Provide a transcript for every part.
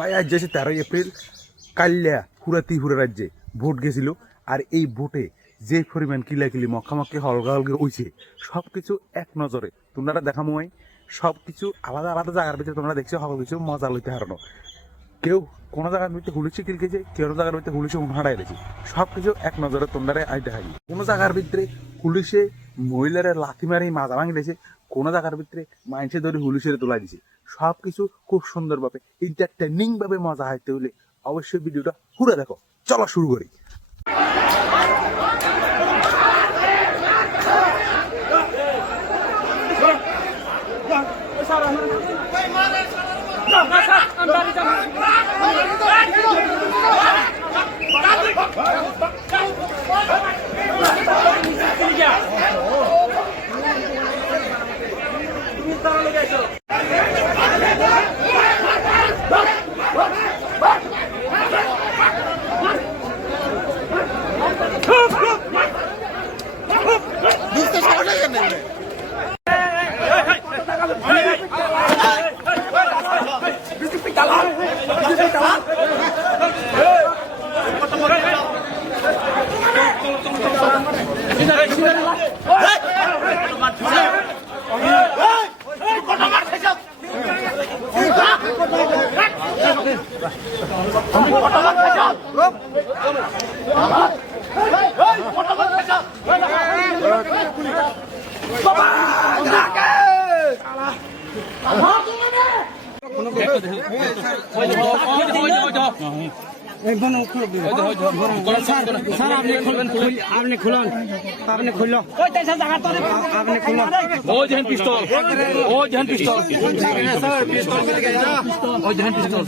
ভাই আজ যাচ্ছে 13 এপ্রিল, কাল্যা পুরা ত্রিপুরা রাজ্যে ভোট গেছিল। আর এই ভোটে যে পরিমাণ কিলাকিলি মক্কামক্কি হলগা হলগে হয়েছে, সব কিছু এক নজরে তোমরা দেখামো। সব কিছু আলাদা আলাদা জায়গার ভিতরে তোমরা দেখছো, সব কিছু মজা লইতে হারানো। কেউ কোনো জায়গার মধ্যে হুলিশি কিলকেছে, কেউ জায়গার মধ্যে হুলিশে উনহাড়াই গেছে। সব কিছু এক নজরে তোমরা আজ দেখাই। কোনো জায়গার ভিতরে হুলিশে মহিলারা লাথি মারি মাজা ভাঙি দিয়েছে, কোনো জায়গার ভিতরে মাইনসে ধরে হুলিশের তোলাই দিছে। সব কিছু খুব সুন্দরভাবে এন্টারটেইনিং ভাবে মজা হাইতে হলে অবশ্যই ভিডিওটা পুরো দেখো। চলো শুরু করি। আপনি খুলুন, আপনি খুলল, আপনি খুলুন। ও যেন পিস্তল, ও যেন পিস্তল, ও যেন পিস্তল।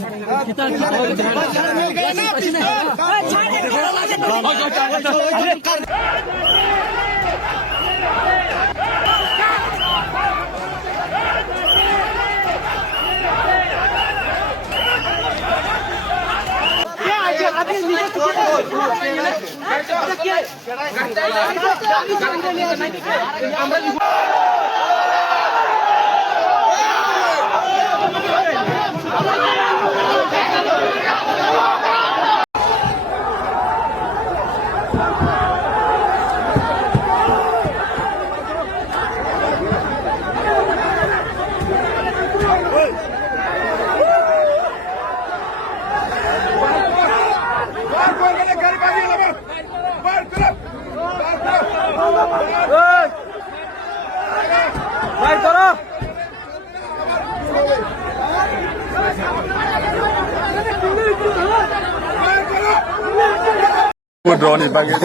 Drone dipakai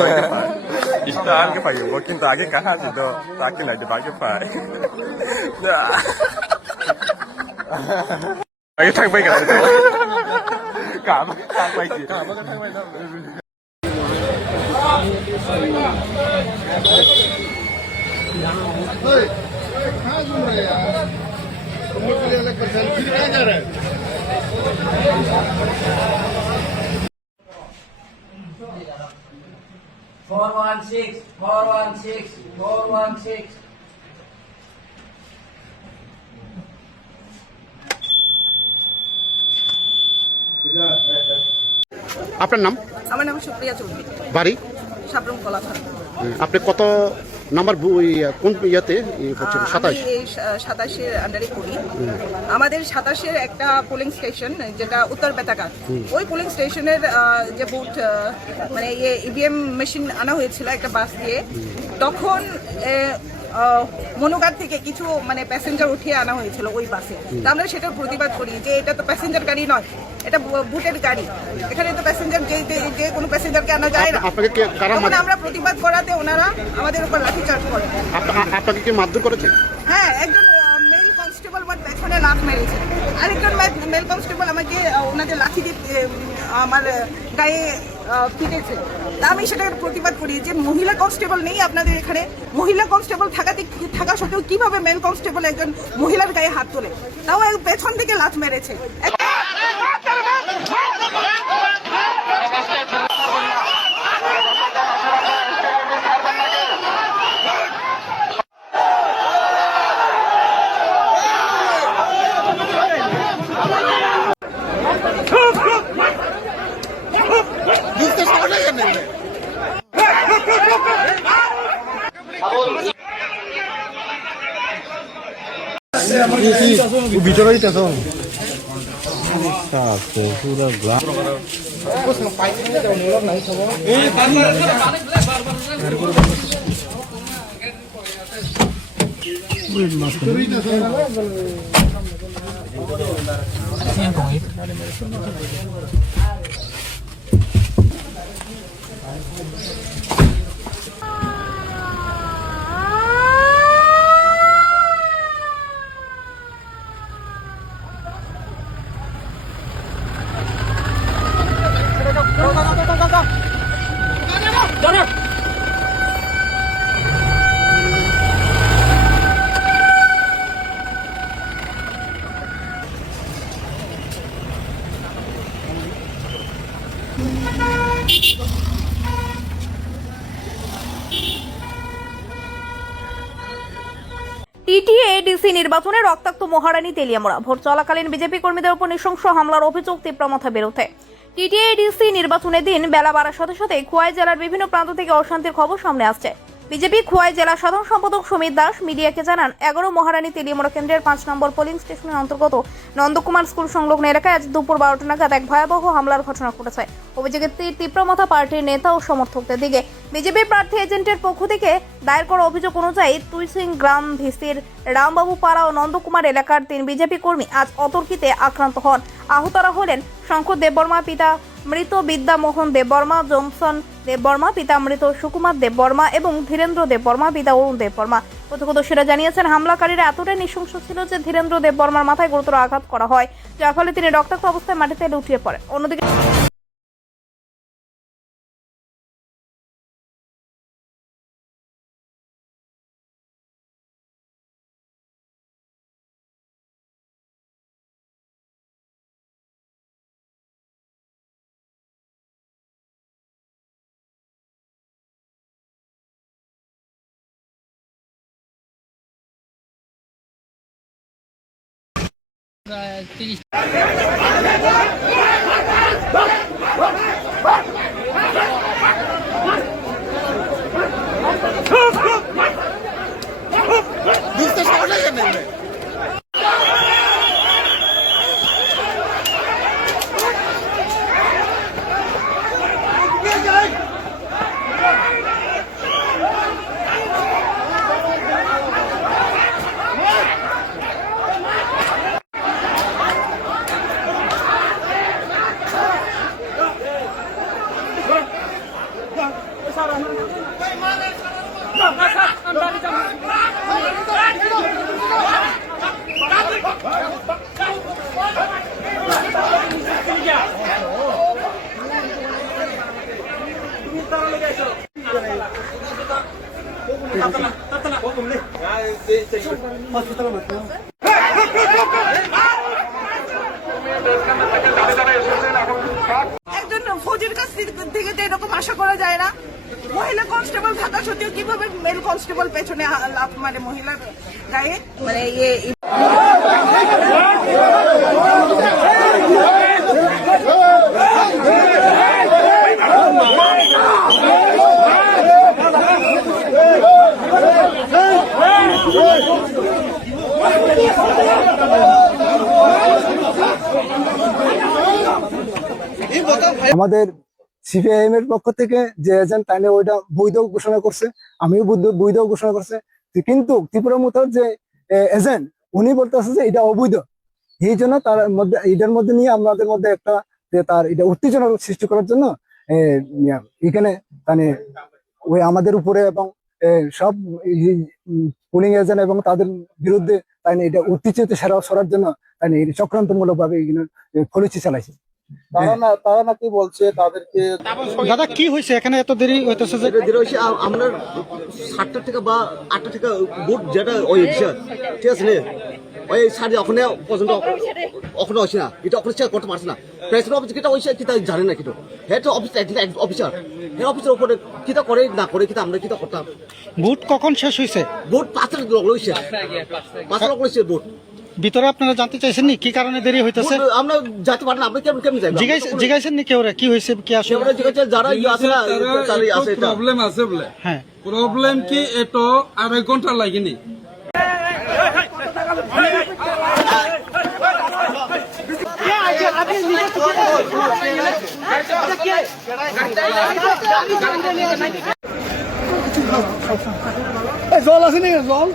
Istan ke pakai mungkin tak ke kahar itu tak ke lagi dipakai pak. Pakai tak pakai kan? Kamu tak pakai. Hei, kहाँ घूम रहे यार? तुम लोग के लिए अलग पर्सन फिर कहाँ जा रहे हैं? 416, 416, 416. আপনার নাম? আমার নাম সুপ্রিয়া চৌধুরী, বাড়ি সাবরুম কলাখান। আপনি কত নাম্বার কোন ইয়াতে 27? এই 27-এর আন্ডারে করি। আমাদের 27-এর একটা পোলিং স্টেশন যেটা উত্তর বেতাঘাট, ওই পোলিং স্টেশনের যে বুথ মানে ইভিএম মেশিন আনা হয়েছিল একটা বাস দিয়ে, তখন মনুঘাট থেকে কিছু মানে প্যাসেঞ্জার উঠিয়ে আনা হয়েছিল ওই বাসে। তা আমরা সেটার প্রতিবাদ করি যে এটা তো প্যাসেঞ্জার গাড়ি নয়, এটা বুটের গাড়ি, এখানে তো প্যাসেঞ্জার যে কোনো প্যাসেঞ্জারকে আনা যায় না। তখন আমরা প্রতিবাদ করাতে ওনারা আমাদের উপর লাঠিচার্জ করে। আপনাকে কি মারধর করেছে? হ্যাঁ, একজন মেল কনস্টেবল আমার পেছনে লাথ মেরেছে, আরেকজন মেল কনস্টেবল আমাকে ওনাদের লাঠি দিয়ে আমার গায়ে পিটেছে। তা আমি সেটার প্রতিবাদ করি যে মহিলা কনস্টেবল নেই আপনাদের এখানে, মহিলা কনস্টেবল থাকা সত্ত্বেও কিভাবে মেল কনস্টেবল একজন মহিলার গায়ে হাত তোলে, তাও পেছন থেকে লাথ মেরেছে। টিটিএডিসি নির্বাচনে রক্তাক্ত মহারানী তেলিয়ামুড়া। ভোট চলাকালীন বিজেপি কর্মীদের উপর নৃশংস হামলার অভিযোগ তীব্রমাথার বিরুদ্ধে। টিটিএডিসি নির্বাচনের দিন বেলা বাড়ার সাথে সাথে খোয়াই জেলার বিভিন্ন প্রান্ত থেকে অশান্তির খবর সামনে আসছে। বিজেপি খোয়াই জেলা সাধারণ সম্পাদক সুমিত দাস মিডিয়াকে জানান, 11 মহারানী তেলিয়ামুড়া কেন্দ্রের 5 নম্বর পোলিং স্টেশনের অন্তর্গত নন্দকুমার স্কুল সংলগ্ন এলাকায় আজ দুপুর 12টা নাগাদ এক ভয়াবহ হামলার ঘটনা ঘটেছে। অভিযোগের তীব্রমাথা পার্টির নেতা ও সমর্থকদের দিকে। বিজেপি প্রার্থী এজেন্টের পক্ষ থেকে দায়ের করা অভিযোগ অনুযায়ী তুইসিং গ্রাম ভিসির রামবাবু পাড়া ও নন্দকুমার এলাকার 3 বিজেপি কর্মী আজ অতর্কিতে আক্রান্ত হন। আহতরা হলেন শঙ্কর দেববর্মা পিতা মৃত বিদ্যামোহন দেববর্মা, জমসন দেববর্মা পিতা মৃত সুকুমার দেববর্মা এবং ধীরেন্দ্র দেববর্মা পিতা অরুণ দেববর্মা। প্রত্যক্ষদর্শীরা জানিয়েছেন, হামলাকারীরা এতটাই নৃশংস ছিল যে ধীরেন্দ্র দেববর্মার মাথায় গুরুতর আঘাত করা হয়, যার ফলে তিনি রক্তাক্ত অবস্থায় মাটিতে লুটিয়ে পড়েন। অন্যদিকে একজন ফৌজির কাছ থেকে তো এরকম আশা করা যায় না। মহিলা কনস্টেবল থাকা সত্ত্বেও কিভাবে মেল কনস্টেবল পেছনে লাফ মারে মহিলার গায়ে, মানে আমাদের সিপিআইএম এর পক্ষ থেকে যে এজেন্ট তাইলে ওইটা বৈধ ঘোষণা করছে, আমিও বৈধ ঘোষণা করছে, কিন্তু ত্রিপুরামুথার যে এজেন্ট উনি বলতেছে যে এটা অবৈধ। এই জন্য তার মধ্যে এটার মধ্যে নিয়ে আমাদের মধ্যে একটা যে তার এটা উত্তেজনা সৃষ্টি করার জন্য এখানে মানে ওই আমাদের উপরে এবং সব পোলিং এজেন্ট এবং তাদের বিরুদ্ধে তাই এটা উত্তেজিত সরার জন্য তাই চক্রান্তমূলক ভাবে খলিচি চালাইছে। তারা নাকি বলছে তাদেরকে দাদা কি হয়েছে এখানে এত দেরি হইতেছে? আমরা 7টা থেকে বা 8টা থেকে বুট যেটা ওই ঠিক আছে ওই সাড়ে ওখানে পর্যন্ত ওখানে হয়েছে না, এটা অফিস করতে পারছে না। প্রেসিডেন্ট অফিস কিটা হয়েছে কিটা জানে না, কিন্তু হেড অফিস অফিসার হেড অফিসের উপরে কিটা করে না করে কিটা আমরা কিটা করতাম। বুট কখন শেষ হয়েছে? বুট 5টা লইছে, 5টা লইছে বুট। ভিতরে আপনারা জানতে চাইছেন নি কি কারণে দেরি হইতেছে? আমরা যাইতে পারি না, আমরা কেমন যাই? জিজ্ঞাসেন নি কেউ কি হয়েছে কি আসলে? যারা আছে না তারই আছে প্রবলেম আছে বলে। হ্যাঁ, প্রবলেম কি এটা 2.5 ঘন্টা লাগেনি। জল আছে নাকি জল?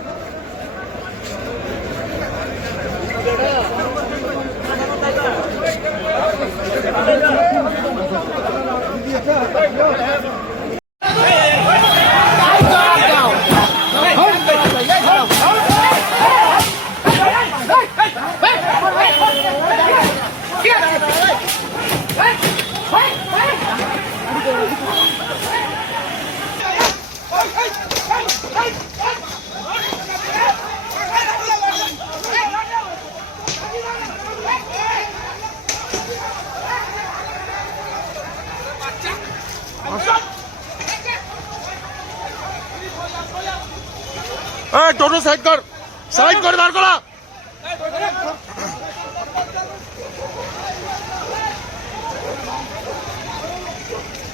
টোটো সাইড কর বার করা